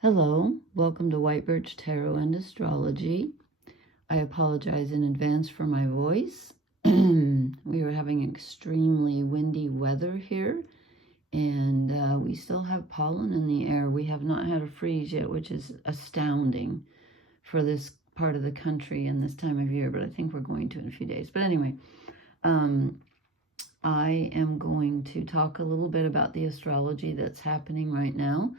Hello, welcome to White Birch Tarot and Astrology. I apologize in advance for my voice. We are having extremely windy weather here, and we still have pollen in the air. We have not had a freeze yet, which is astounding for this part of the country and this time of year, but I think we're going to in a few days. But anyway, I am going to talk a little bit about the astrology that's happening right now.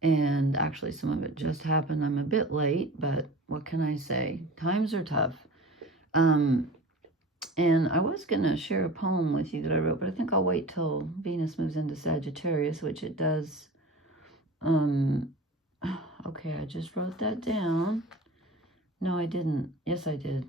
And actually, some of it just happened. I'm a bit late, but what can I say? Times are tough. And I was going to share a poem with you that I wrote, but I think I'll wait till Venus moves into Sagittarius, which it does. Okay, I just wrote that down. No, I didn't. Yes, I did.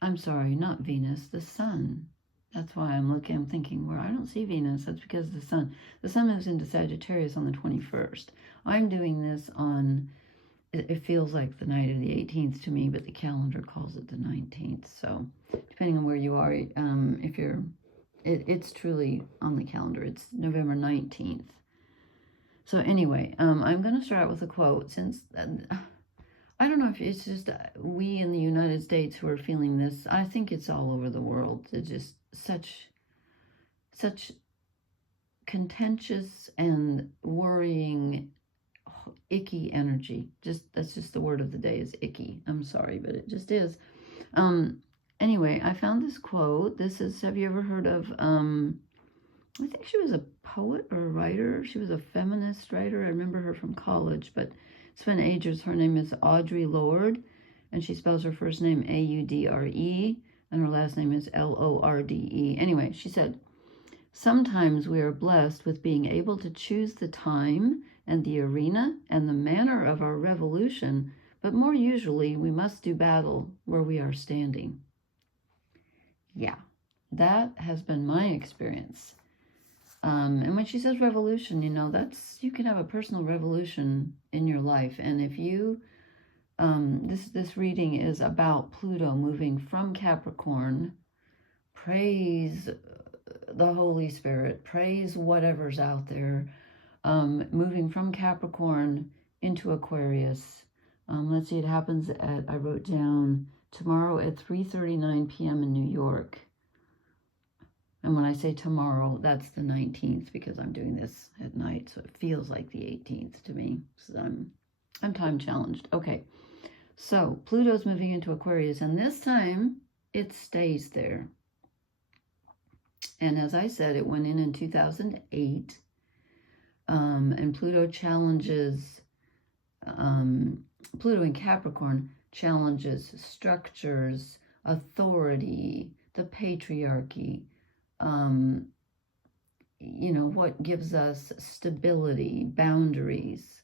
I'm sorry, not Venus, the sun. That's why I'm thinking, well, I don't see Venus. That's because of the sun. The sun moves into Sagittarius on the 21st. I'm doing this on, it feels like the night of the 18th to me, but the calendar calls it the 19th. So depending on where you are, if you're, it's truly on the calendar. It's November 19th. So anyway, I'm going to start out with a quote since... I don't know if it's just we in the United States who are feeling this. I think it's all over the world. It's just such contentious and worrying, icky energy. That's just the word of the day is icky. I'm sorry, but it just is. Anyway, I found this quote. This is, have you ever heard of, I think she was a poet or a writer. She was a feminist writer. I remember her from college, but it's been ages. Her name is Audre Lorde, and she spells her first name A-U-D-R-E, and her last name is L-O-R-D-E. Anyway, she said, "Sometimes we are blessed with being able to choose the time and the arena and the manner of our revolution, but more usually we must do battle where we are standing." Yeah, that has been my experience. And when she says revolution, you know, you can have a personal revolution in your life. And if you, this reading is about Pluto moving from Capricorn. Praise the Holy Spirit, praise whatever's out there, moving from Capricorn into Aquarius. Let's see, it happens at, I wrote down, tomorrow at 3:39 p.m. in New York. And when I say tomorrow, that's the 19th because I'm doing this at night. So it feels like the 18th to me. So I'm time challenged. Okay. So Pluto's moving into Aquarius, and this time it stays there. And as I said, it went in 2008. And Pluto challenges, Pluto in Capricorn challenges structures, authority, the patriarchy, you know, what gives us stability, boundaries,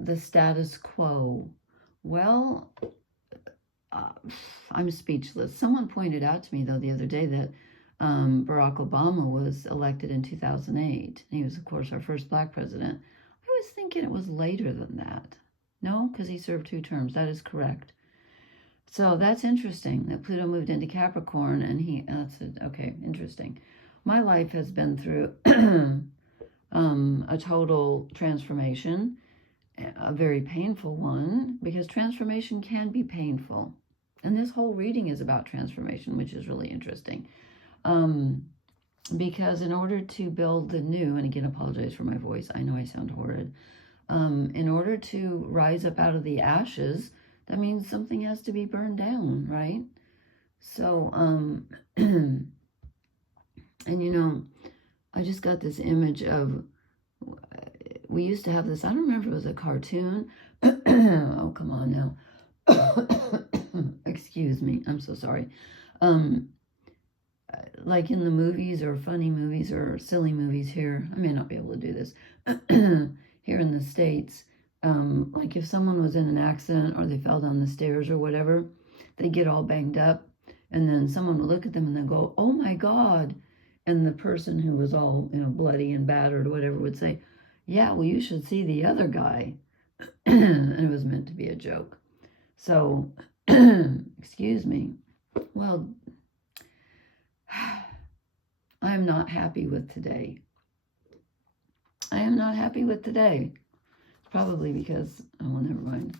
the status quo. Well, I'm speechless. Someone pointed out to me, though, the other day that Barack Obama was elected in 2008. He was, of course, our first black president. I was thinking it was later than that. No, because he served 2 terms. That is correct. So that's interesting that Pluto moved into Capricorn, and that's it. Okay, interesting. My life has been through a total transformation, a very painful one, because transformation can be painful. And this whole reading is about transformation, which is really interesting. Because in order to build the new, and again, apologize for my voice, I know I sound horrid. In order to rise up out of the ashes, that means something has to be burned down, right? So, and you know, I just got this image of, we used to have this, I don't remember if it was a cartoon. Oh, come on now. Excuse me, I'm so sorry. Like in the movies or funny movies or silly movies here, I may not be able to do this, here in the States, like if someone was in an accident or they fell down the stairs or whatever, they get all banged up, and then someone would look at them and they go, "Oh my God." And the person who was all, you know, bloody and battered or whatever would say, "Yeah, well, you should see the other guy." And it was meant to be a joke. So, excuse me. Well, I am not happy with today. I am not happy with today. Probably because, oh, well, never mind.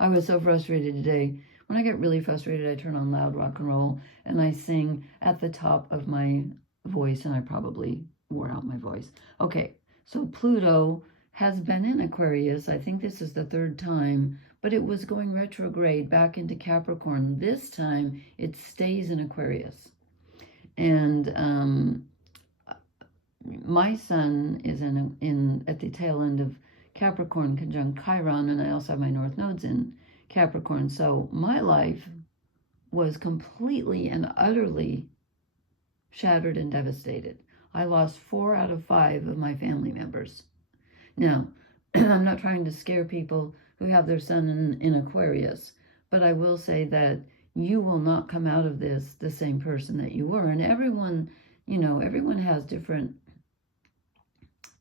I was so frustrated today. When I get really frustrated, I turn on loud rock and roll and I sing at the top of my voice, and I probably wore out my voice. Okay, so Pluto has been in Aquarius. I think this is the 3rd time, but it was going retrograde back into Capricorn. This time it stays in Aquarius. And my sun is in at the tail end of Capricorn conjunct Chiron, and I also have my North Nodes in Capricorn. So my life was completely and utterly shattered and devastated. I lost 4 out of 5 of my family members. Now, I'm not trying to scare people who have their sun in Aquarius, but I will say that you will not come out of this the same person that you were. And everyone, you know, everyone has different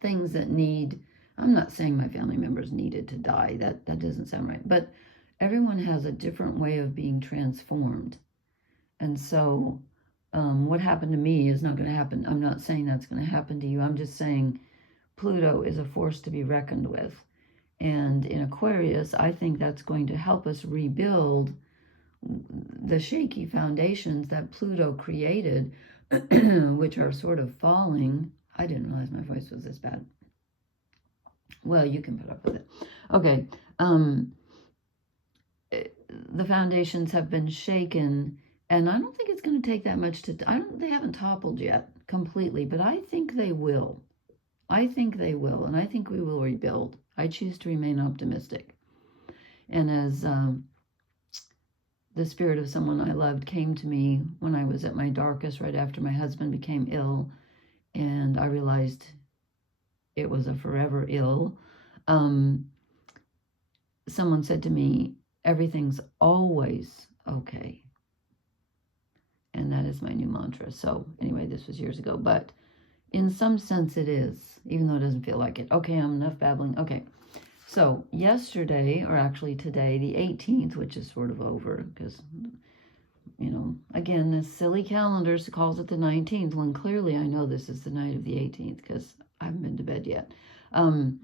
things that need, I'm not saying my family members needed to die. That doesn't sound right. But everyone has a different way of being transformed. And so what happened to me is not going to happen. I'm not saying that's going to happen to you. I'm just saying Pluto is a force to be reckoned with. And in Aquarius, I think that's going to help us rebuild the shaky foundations that Pluto created, which are sort of falling. I didn't realize my voice was this bad. Well, you can put up with it. Okay. The foundations have been shaken, and I don't think it's going to take that much to, they haven't toppled yet completely, but I think they will. I think they will, and I think we will rebuild. I choose to remain optimistic. And as the spirit of someone I loved came to me when I was at my darkest, right after my husband became ill, and I realized it was a forever ill, someone said to me, everything's always okay. And that is my new mantra. So anyway, this was years ago, but in some sense it is, even though it doesn't feel like it. Okay, I'm enough babbling. Okay, so yesterday, or actually today, the 18th, which is sort of over, because, you know, again, this silly calendar calls it the 19th, when clearly I know this is the night of the 18th, because I haven't been to bed yet. On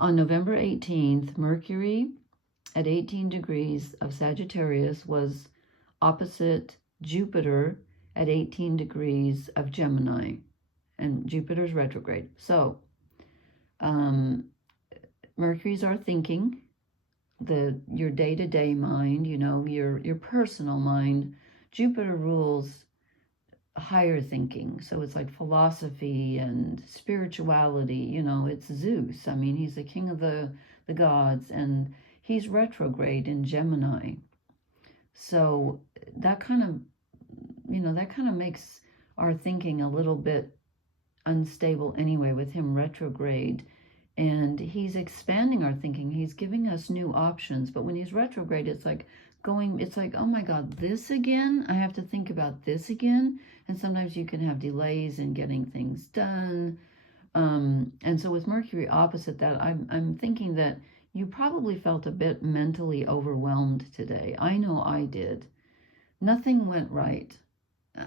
November 18th, Mercury at 18 degrees of Sagittarius was opposite Jupiter at 18 degrees of Gemini, and Jupiter's retrograde. So Mercury's our thinking, your day-to-day mind, you know, your personal mind. Jupiter rules higher thinking, so it's like philosophy and spirituality. You know, it's Zeus. I mean, he's the king of the gods, and he's retrograde in Gemini. So that kind of, you know, that kind of makes our thinking a little bit unstable anyway, with him retrograde. And he's expanding our thinking. He's giving us new options. But when he's retrograde, it's like it's like, oh my God, this again? I have to think about this again. And sometimes you can have delays in getting things done. And so with Mercury opposite that, I'm thinking that you probably felt a bit mentally overwhelmed today. I know I did. Nothing went right,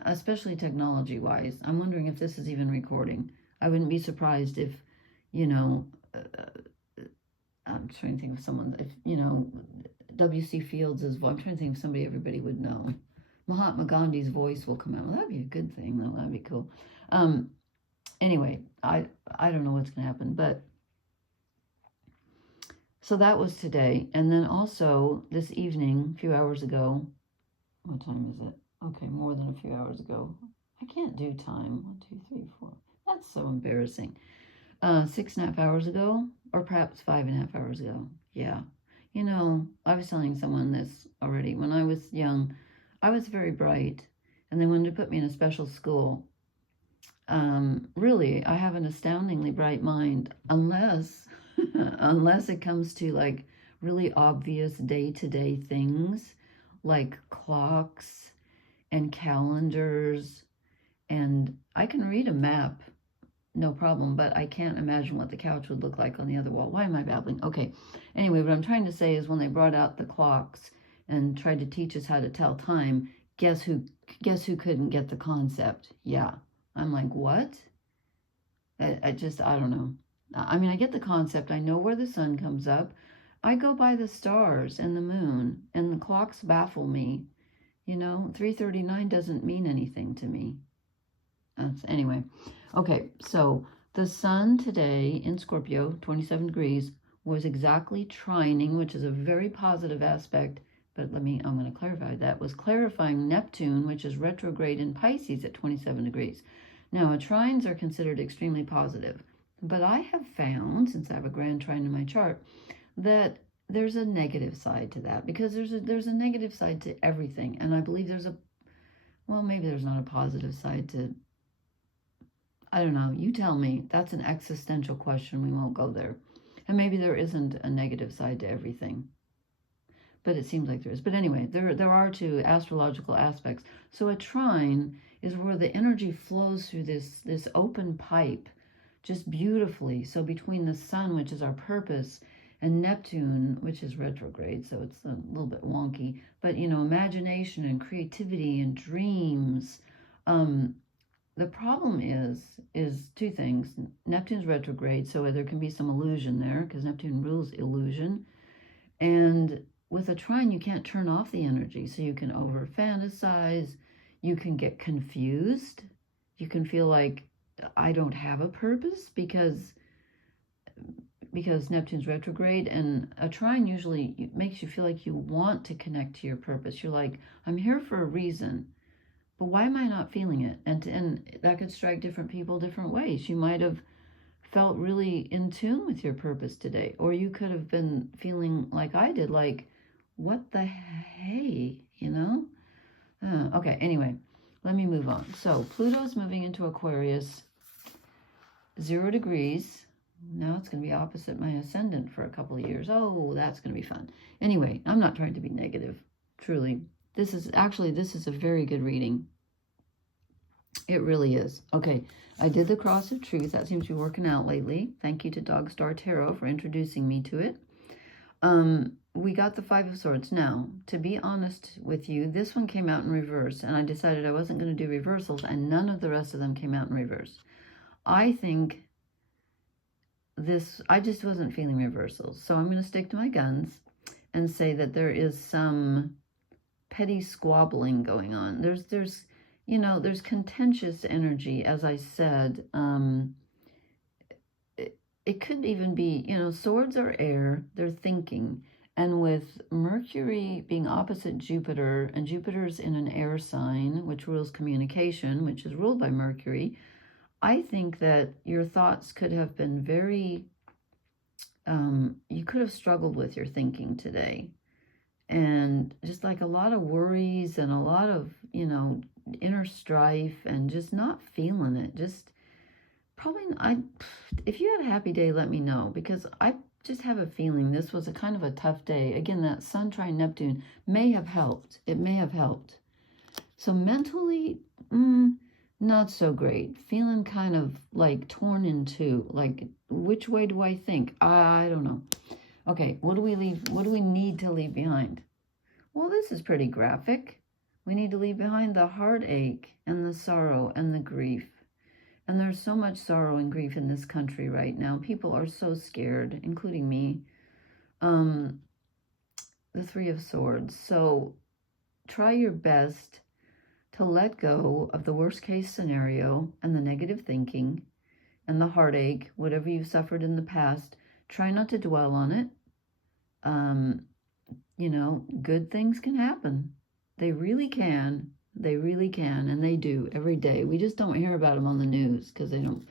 especially technology-wise. I'm wondering if this is even recording. I wouldn't be surprised if, you know, I'm trying to think of someone, if, you know, W.C. Fields' voice. I'm trying to think of somebody everybody would know. Mahatma Gandhi's voice will come out. Well, that'd be a good thing, though. That'd be cool. Anyway, I don't know what's going to happen, but so that was today. And then also this evening, a few hours ago, what time is it? Okay, more than a few hours ago. I can't do time. 1, 2, 3, 4. That's so embarrassing. 6.5 hours ago, or perhaps 5.5 hours ago. Yeah. You know, I was telling someone this already. When I was young, I was very bright, and they wanted to put me in a special school. Really, I have an astoundingly bright mind, unless it comes to like really obvious day-to-day things like clocks and calendars, and I can read a map, no problem, but I can't imagine what the couch would look like on the other wall. Why am I babbling? Okay, anyway, what I'm trying to say is when they brought out the clocks and tried to teach us how to tell time, guess who couldn't get the concept? Yeah. I'm like, what? I don't know. I mean, I get the concept. I know where the sun comes up. I go by the stars and the moon, and the clocks baffle me. You know, 3:39 doesn't mean anything to me. Anyway, okay, so the sun today in Scorpio, 27 degrees, was exactly trining, which is a very positive aspect, but I'm going to clarify that, was clarifying Neptune, which is retrograde in Pisces at 27 degrees. Now, trines are considered extremely positive, but I have found, since I have a grand trine in my chart, that there's a negative side to that, because there's a negative side to everything, and I believe well, maybe there's not a positive side to, I don't know, you tell me. That's an existential question. We won't go there. And maybe there isn't a negative side to everything, but it seems like there is. But anyway, there are two astrological aspects. So a trine is where the energy flows through this open pipe just beautifully. So between the sun, which is our purpose, and Neptune, which is retrograde, so it's a little bit wonky, but you know, imagination and creativity and dreams. The problem is two things. Neptune's retrograde, so there can be some illusion there, because Neptune rules illusion. And with a trine, you can't turn off the energy, so you can over fantasize, you can get confused, you can feel like I don't have a purpose because Neptune's retrograde. And a trine usually makes you feel like you want to connect to your purpose. You're like, I'm here for a reason, but why am I not feeling it? And that could strike different people different ways. You might have felt really in tune with your purpose today, or you could have been feeling like I did, like, what the hey, you know? Okay, anyway, let me move on. So Pluto's moving into Aquarius, 0 degrees. Now it's going to be opposite my ascendant for a couple of years. Oh, that's going to be fun. Anyway, I'm not trying to be negative, truly. This is a very good reading. It really is. Okay, I did the Cross of Truth. That seems to be working out lately. Thank you to Dog Star Tarot for introducing me to it. We got the 5 of Swords. Now, to be honest with you, this one came out in reverse, and I decided I wasn't going to do reversals, and none of the rest of them came out in reverse. I think I just wasn't feeling reversals, so I'm going to stick to my guns and say that there is some petty squabbling going on. There's contentious energy, as I said. It could even be, swords are air, they're thinking. And with Mercury being opposite Jupiter, and Jupiter's in an air sign, which rules communication, which is ruled by Mercury, I think that your thoughts could have been very, you could have struggled with your thinking today. And just like a lot of worries and a lot of, inner strife and just not feeling it. Just probably, if you had a happy day, let me know, because I just have a feeling this was a kind of a tough day. Again, that Sun trine Neptune may have helped. It may have helped. So mentally, not so great. Feeling kind of like torn in two. Like, which way do I think? I don't know. Okay, what do we need to leave behind? Well, this is pretty graphic. We need to leave behind the heartache and the sorrow and the grief. And there's so much sorrow and grief in this country right now. People are so scared, including me. The 3 of Swords. So try your best to let go of the worst case scenario and the negative thinking and the heartache, whatever you've suffered in the past. Try not to dwell on it. Good things can happen. They really can. They really can, and they do every day. We just don't hear about them on the news because they don't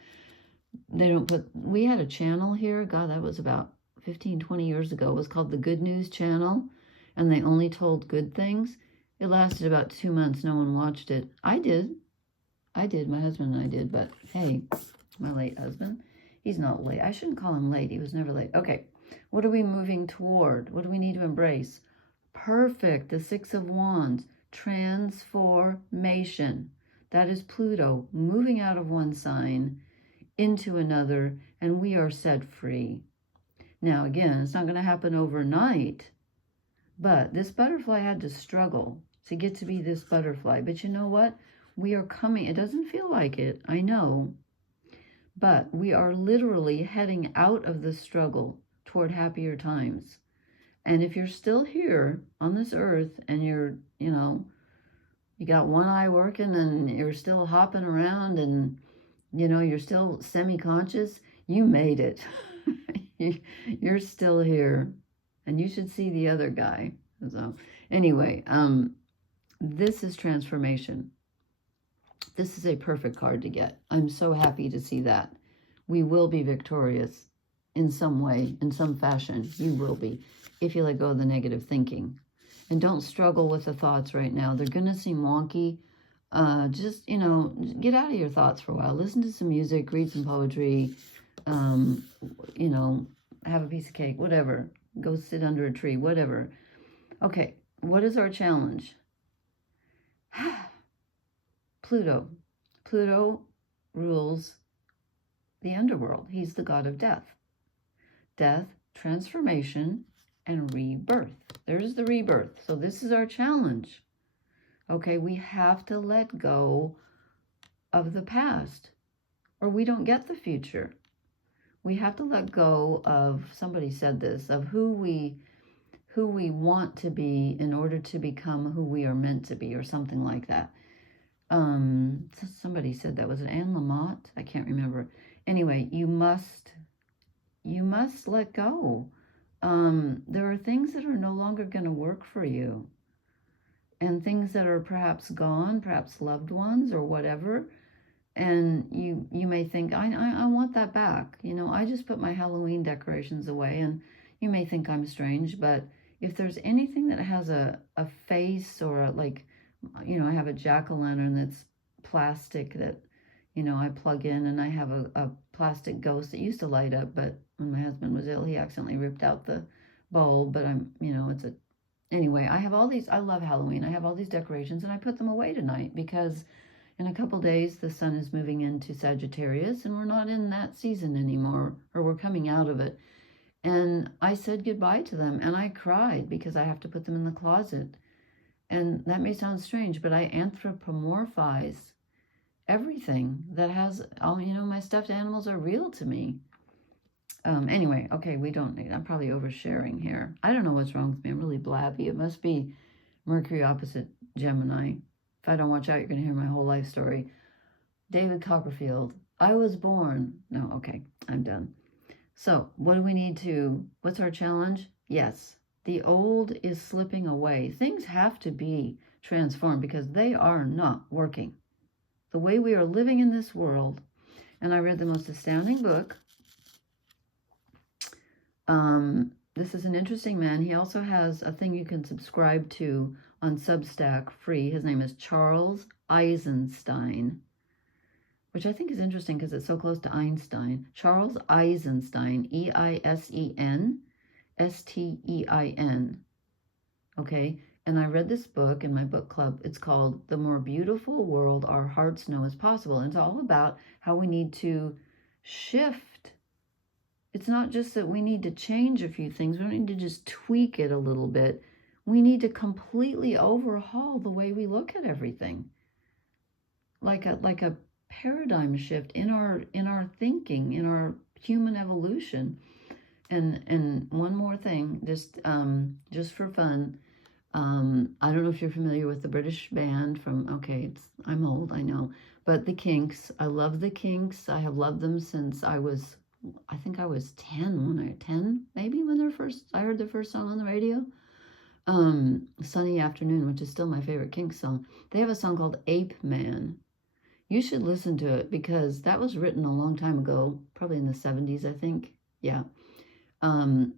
put, we had a channel here, God, that was about 15, 20 years ago. It was called the Good News Channel, and they only told good things. It lasted about 2 months. No one watched it. I did. My husband and I did, but hey, my late husband, he's not late. I shouldn't call him late. He was never late. Okay, what are we moving toward? What do we need to embrace? Perfect. The 6 of Wands. Transformation. That is Pluto moving out of one sign into another, and we are set free. Now, again, it's not going to happen overnight, but this butterfly had to struggle to get to be this butterfly. But you know what? We are coming. It doesn't feel like it, I know, But we are literally heading out of this struggle toward happier times. And if you're still here on this earth and you're, you got one eye working and you're still hopping around and, you're still semi-conscious, you made it. You're still here. And you should see the other guy. So anyway, this is transformation. This is a perfect card to get. I'm so happy to see that. We will be victorious in some way, in some fashion. You will be, if you let go of the negative thinking. And don't struggle with the thoughts right now. They're going to seem wonky. Just, get out of your thoughts for a while. Listen to some music, read some poetry, have a piece of cake, whatever. Go sit under a tree, whatever. Okay, what is our challenge? Pluto. Pluto rules the underworld. He's the god of death. Death, transformation, and rebirth. There's the rebirth. So this is our challenge. Okay, we have to let go of the past or we don't get the future. We have to let go of, somebody said this, of who we want to be in order to become who we are meant to be, or something like that. Somebody said that. Was it Anne Lamott? I can't remember. Anyway, you must let go. There are things that are no longer going to work for you, and things that are perhaps gone, perhaps loved ones or whatever. And you may think, I want that back. I just put my Halloween decorations away, and you may think I'm strange, but if there's anything that has a face or I have a jack-o'-lantern that's plastic that, I plug in, and I have a plastic ghost that used to light up, but when my husband was ill, he accidentally ripped out the bulb, but anyway, I have all these, I love Halloween. I have all these decorations, and I put them away tonight because in a couple days, the sun is moving into Sagittarius, and we're not in that season anymore, or we're coming out of it. And I said goodbye to them, and I cried because I have to put them in the closet. And that may sound strange, but I anthropomorphize everything that has, my stuffed animals are real to me. Anyway, okay, I'm probably oversharing here. I don't know what's wrong with me. I'm really blabby. It must be Mercury opposite Gemini. If I don't watch out, you're going to hear my whole life story. David Copperfield. I was born. No, okay, I'm done. So what do we need to, what's our challenge? Yes, the old is slipping away. Things have to be transformed because they are not working. The way we are living in this world, and I read the most astounding book. This is an interesting man. He also has a thing you can subscribe to on Substack free. His name is Charles Eisenstein, which I think is interesting because it's so close to Einstein. Charles Eisenstein, Eisenstein. Okay, and I read this book in my book club. It's called The More Beautiful World Our Hearts Know Is Possible. And it's all about how we need to shift. It's not just that we need to change a few things. We don't need to just tweak it a little bit. We need to completely overhaul the way we look at everything. Like a paradigm shift in our thinking, in our human evolution. And one more thing, just for fun. I don't know if you're familiar with the British band I'm old, I know, but the Kinks. I love the Kinks. I have loved them since I think I was 10 maybe when I heard their first song on the radio. Sunny Afternoon, which is still my favorite Kinks song. They have a song called Ape Man. You should listen to it because that was written a long time ago, probably in the 70s, I think. Yeah. And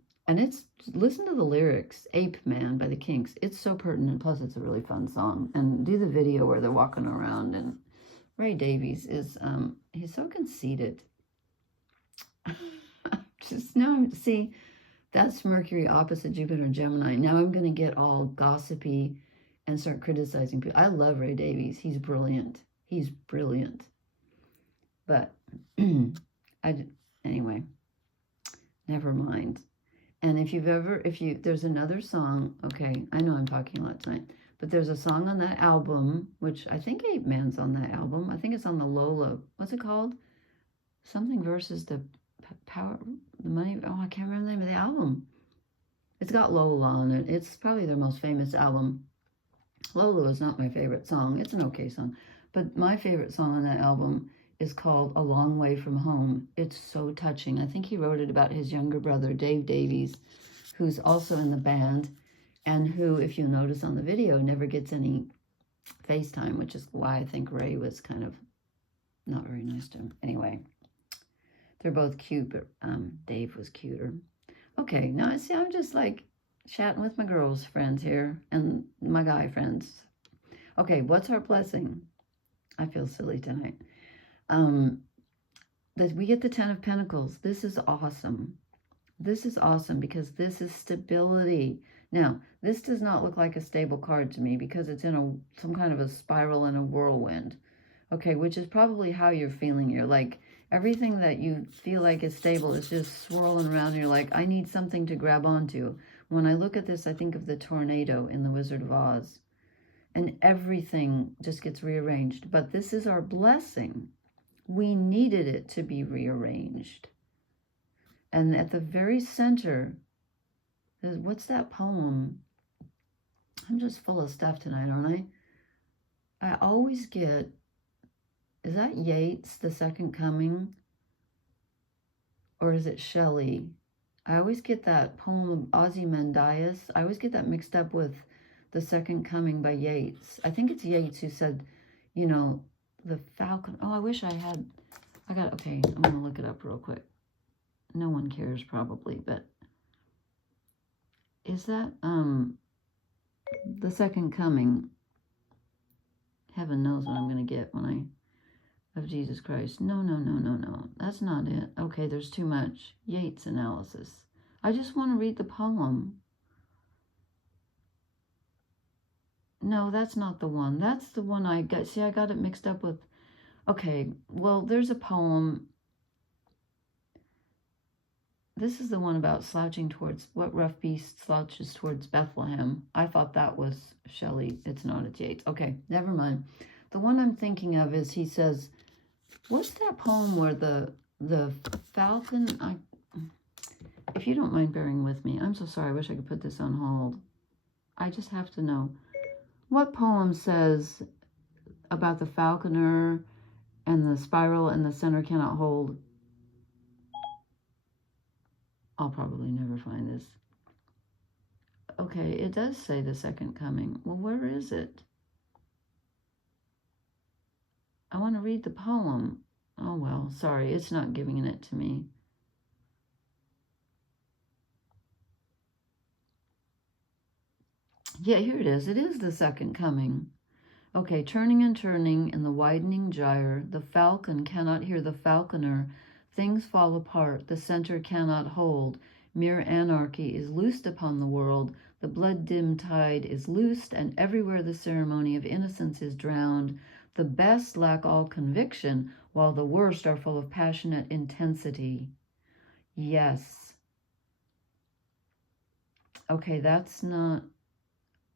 listen to the lyrics, Ape Man by the Kinks. It's so pertinent, plus it's a really fun song. And do the video where they're walking around, and Ray Davies is, he's so conceited. See, that's Mercury opposite Jupiter and Gemini. Now I'm going to get all gossipy and start criticizing people. I love Ray Davies. He's brilliant. He's brilliant. But anyway, never mind. And there's another song, okay, I know I'm talking a lot tonight, but there's a song on that album, which I think Ape Man's on that album. I think it's on the Lola, what's it called? something versus the power, the money. Oh, I can't remember the name of the album. It's got Lola on it. It's probably their most famous album. Lola is not my favorite song. It's an okay song. But my favorite song on that album is called A Long Way From Home. It's so touching. I think he wrote it about his younger brother, Dave Davies, who's also in the band, and who, if you notice on the video, never gets any FaceTime, which is why I think Ray was kind of not very nice to him. Anyway, they're both cute, but Dave was cuter. Okay, now I see I'm just like chatting with my girls friends here and my guy friends. Okay, what's our blessing? I feel silly tonight. That we get the 10 of Pentacles. This is awesome. This is awesome because this is stability. Now, this does not look like a stable card to me because it's in some kind of a spiral and a whirlwind. Okay, which is probably how you're feeling. You're like, everything that you feel like is stable is just swirling around. You're like, I need something to grab onto. When I look at this, I think of the tornado in The Wizard of Oz. And everything just gets rearranged. But this is our blessing. We needed it to be rearranged. And at the very center, what's that poem? I'm just full of stuff tonight, aren't I? I always get, is that Yeats, The Second Coming? Or is it Shelley? I always get that poem of Ozymandias. I always get that mixed up with The Second Coming by Yeats. I think it's Yeats who said, you know, the falcon. Oh, I wish I had, okay, I'm going to look it up real quick. No one cares probably, but is that The Second Coming? Heaven knows what I'm going to get when of Jesus Christ. No. That's not it. Okay, there's too much Yeats analysis. I just want to read the poem. No, that's not the one. That's the one I got. See, I got it mixed up with. Okay, well, there's a poem. This is the one about slouching towards, what rough beast slouches towards Bethlehem. I thought that was Shelley. It's not, it's Yeats. Okay, never mind. The one I'm thinking of is, he says, what's that poem where the falcon, if you don't mind bearing with me, I'm so sorry, I wish I could put this on hold. I just have to know. What poem says about the falconer and the spiral and the center cannot hold? I'll probably never find this. Okay, it does say The Second Coming. Well, where is it? I want to read the poem. Oh, well, sorry, it's not giving it to me. Yeah, here it is. It is The Second Coming. Okay, turning and turning in the widening gyre, the falcon cannot hear the falconer. Things fall apart, the center cannot hold. Mere anarchy is loosed upon the world. The blood-dimmed tide is loosed, and everywhere the ceremony of innocence is drowned. The best lack all conviction, while the worst are full of passionate intensity. Yes. Okay, that's not...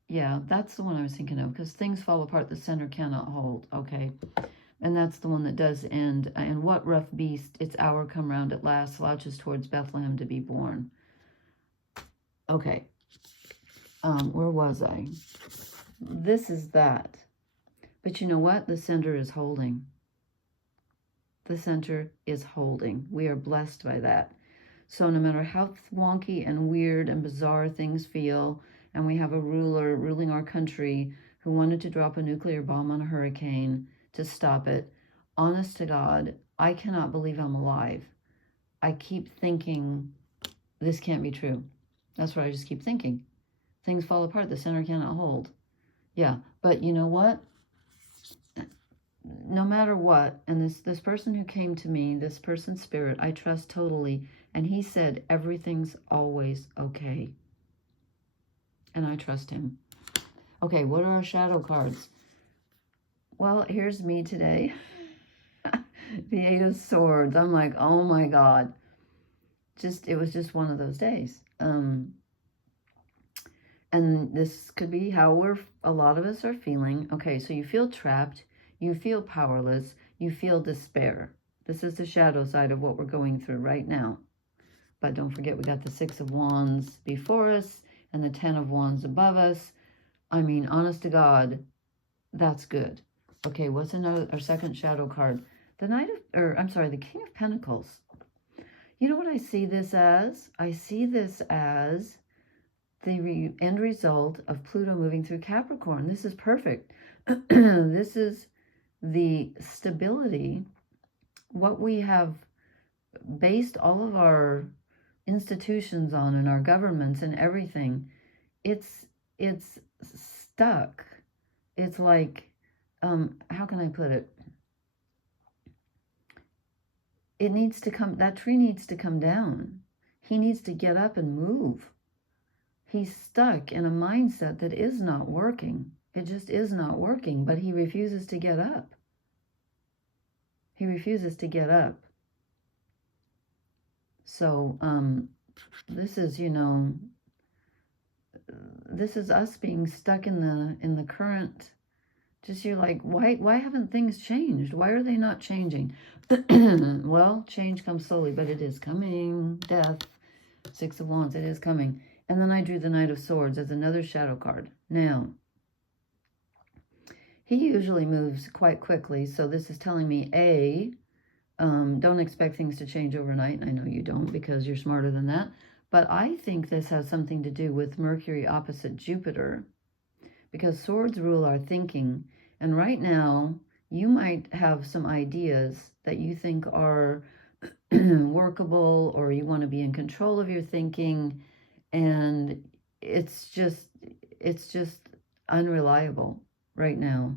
Yeah, that's the one I was thinking of, because things fall apart, the center cannot hold. Okay, and that's the one that does end. And what rough beast, its hour come round at last, slouches towards Bethlehem to be born. Okay, where was I? This is that. But you know what? The center is holding. The center is holding. We are blessed by that. So no matter how wonky and weird and bizarre things feel, and we have a ruler ruling our country who wanted to drop a nuclear bomb on a hurricane to stop it, honest to God, I cannot believe I'm alive. I keep thinking, this can't be true. That's what I just keep thinking. Things fall apart, the center cannot hold. Yeah, but you know what? No matter what, and this person who came to me, this person's spirit, I trust totally, and he said, everything's always okay. And I trust him. Okay, what are our shadow cards? Well, here's me today. The 8 of Swords. I'm like, oh my God. It was just one of those days. And this could be how a lot of us are feeling. Okay, so you feel trapped. You feel powerless. You feel despair. This is the shadow side of what we're going through right now. But don't forget, we got the 6 of Wands before us and the 10 of Wands above us. I mean, honest to God, that's good. Okay, what's our second shadow card? The the King of Pentacles. You know what I see this as? I see this as the end result of Pluto moving through Capricorn. This is perfect. This is the stability, what we have based all of our institutions on and our governments and everything. It's stuck. It's like, how can I put it? It needs to come, that tree needs to come down. He needs to get up and move. He's stuck in a mindset that is not working. It just is not working, but he refuses to get up. He refuses to get up. So, this is, you know, this is us being stuck in the current. Just, you're like, why haven't things changed? Why are they not changing? Well, change comes slowly, but it is coming. Death, 6 of Wands, it is coming. And then I drew the Knight of Swords as another shadow card. Now, he usually moves quite quickly, so this is telling me, A, don't expect things to change overnight. And I know you don't, because you're smarter than that. But I think this has something to do with Mercury opposite Jupiter, because swords rule our thinking. And right now, you might have some ideas that you think are workable, or you want to be in control of your thinking, and it's just unreliable right now.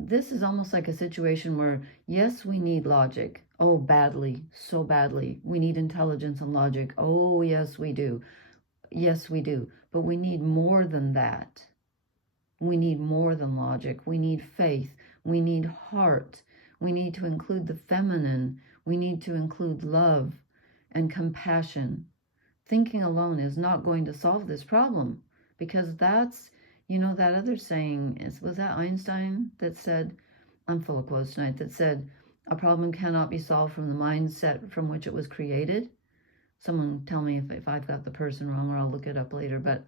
This is almost like a situation where, yes, we need logic. Oh, badly, so badly. We need intelligence and logic. Oh, yes, we do. Yes, we do. But we need more than that. We need more than logic. We need faith. We need heart. We need to include the feminine. We need to include love and compassion. Thinking alone is not going to solve this problem, because that's, you know, that other saying was that Einstein that said, I'm full of quotes tonight, that said, a problem cannot be solved from the mindset from which it was created. Someone tell me if I've got the person wrong, or I'll look it up later. But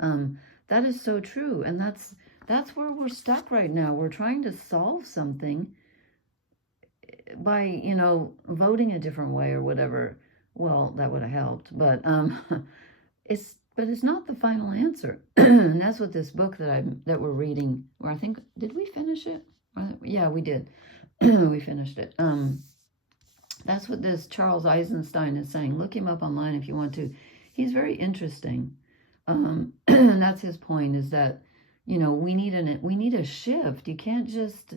that is so true. And that's where we're stuck right now. We're trying to solve something by, you know, voting a different way or whatever. Well, that would have helped. But it's not the final answer. And that's what this book that we're reading, where I think, did we finish it? Yeah, we did. We finished it. That's what this Charles Eisenstein is saying. Look him up online if you want to. He's very interesting. And that's his point, is that, you know, we need a shift. You can't just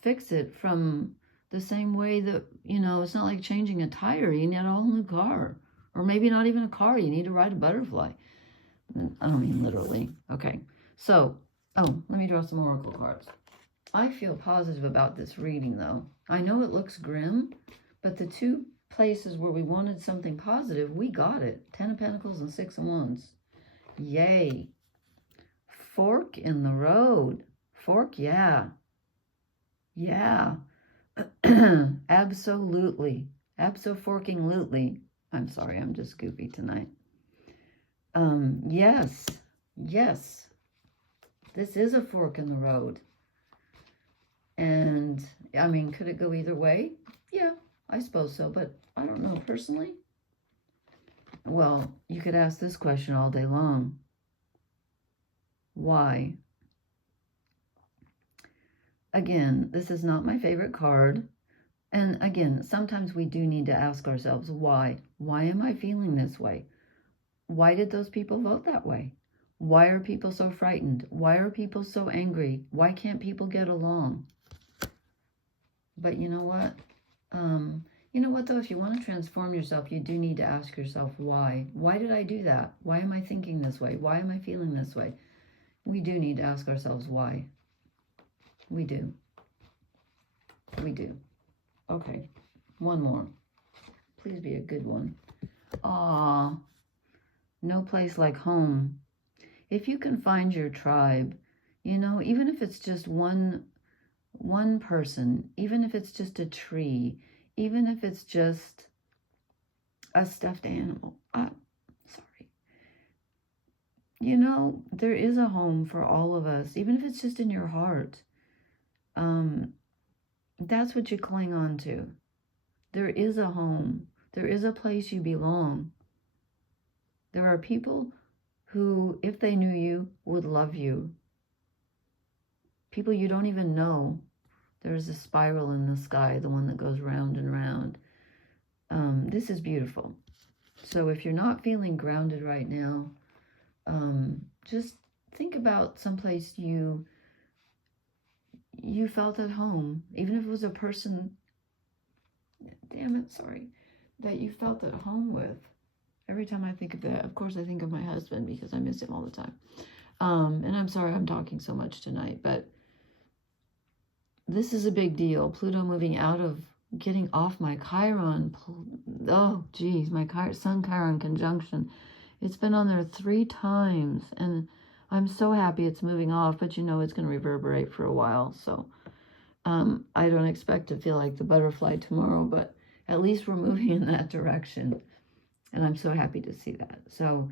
fix it from the same way that, you know, it's not like changing a tire. You need a whole new car, or maybe not even a car. You need to ride a butterfly. I don't mean literally. Okay. So, let me draw some oracle cards. I feel positive about this reading, though. I know it looks grim, but the two places where we wanted something positive, we got it. 10 of Pentacles and 6 of Wands. Yay. Fork in the road. Fork, yeah. Yeah. Absolutely. Abso-forking-lutely. I'm sorry, I'm just goofy tonight. Yes. Yes. This is a fork in the road. And, I mean, could it go either way? Yeah, I suppose so, but I don't know personally. Well, you could ask this question all day long. Why? Again, this is not my favorite card. And again, sometimes we do need to ask ourselves, why? Why am I feeling this way? Why did those people vote that way? Why are people so frightened? Why are people so angry? Why can't people get along? But you know what? You know what, though? If you want to transform yourself, you do need to ask yourself, why? Why did I do that? Why am I thinking this way? Why am I feeling this way? We do need to ask ourselves why. We do. We do. Okay, one more. Please be a good one. Ah, no place like home. If you can find your tribe, you know, even if it's just one one person, even if it's just a tree, even if it's just a stuffed animal. Sorry. You know, there is a home for all of us, even if it's just in your heart. That's what you cling on to. There is a home. There is a place you belong. There are people who, if they knew you, would love you. People you don't even know. There's a spiral in the sky, the one that goes round and round. This is beautiful. So if you're not feeling grounded right now, just think about someplace you felt at home, even if it was a person, damn it, sorry, that you felt at home with. Every time I think of that, of course, I think of my husband because I miss him all the time. And I'm sorry I'm talking so much tonight, but this is a big deal. Pluto moving out of, getting off my Chiron. Oh, geez, my Sun-Chiron conjunction. It's been on there 3 times, and I'm so happy it's moving off, but you know it's going to reverberate for a while, so I don't expect to feel like the butterfly tomorrow, but at least we're moving in that direction, and I'm so happy to see that. So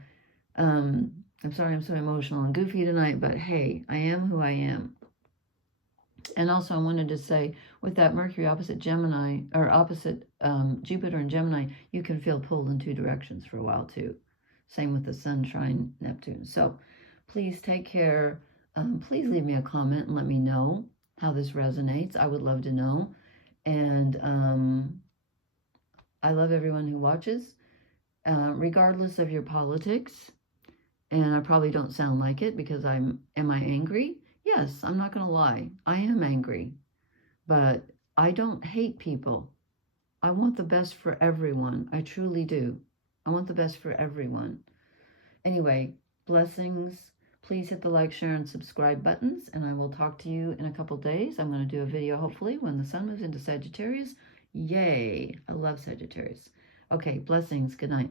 I'm sorry I'm so emotional and goofy tonight, but hey, I am who I am. And also I wanted to say, with that Mercury opposite Gemini, or opposite Jupiter and Gemini, you can feel pulled in 2 directions for a while too. Same with the Sun, Trine, Neptune. So please take care. Please leave me a comment and let me know how this resonates. I would love to know. And I love everyone who watches, regardless of your politics. And I probably don't sound like it because am I angry? Yes, I'm not going to lie. I am angry. But I don't hate people. I want the best for everyone. I truly do. I want the best for everyone. Anyway, blessings. Please hit the like, share, and subscribe buttons, and I will talk to you in a couple days. I'm going to do a video, hopefully, when the sun moves into Sagittarius. Yay! I love Sagittarius. Okay, blessings. Good night.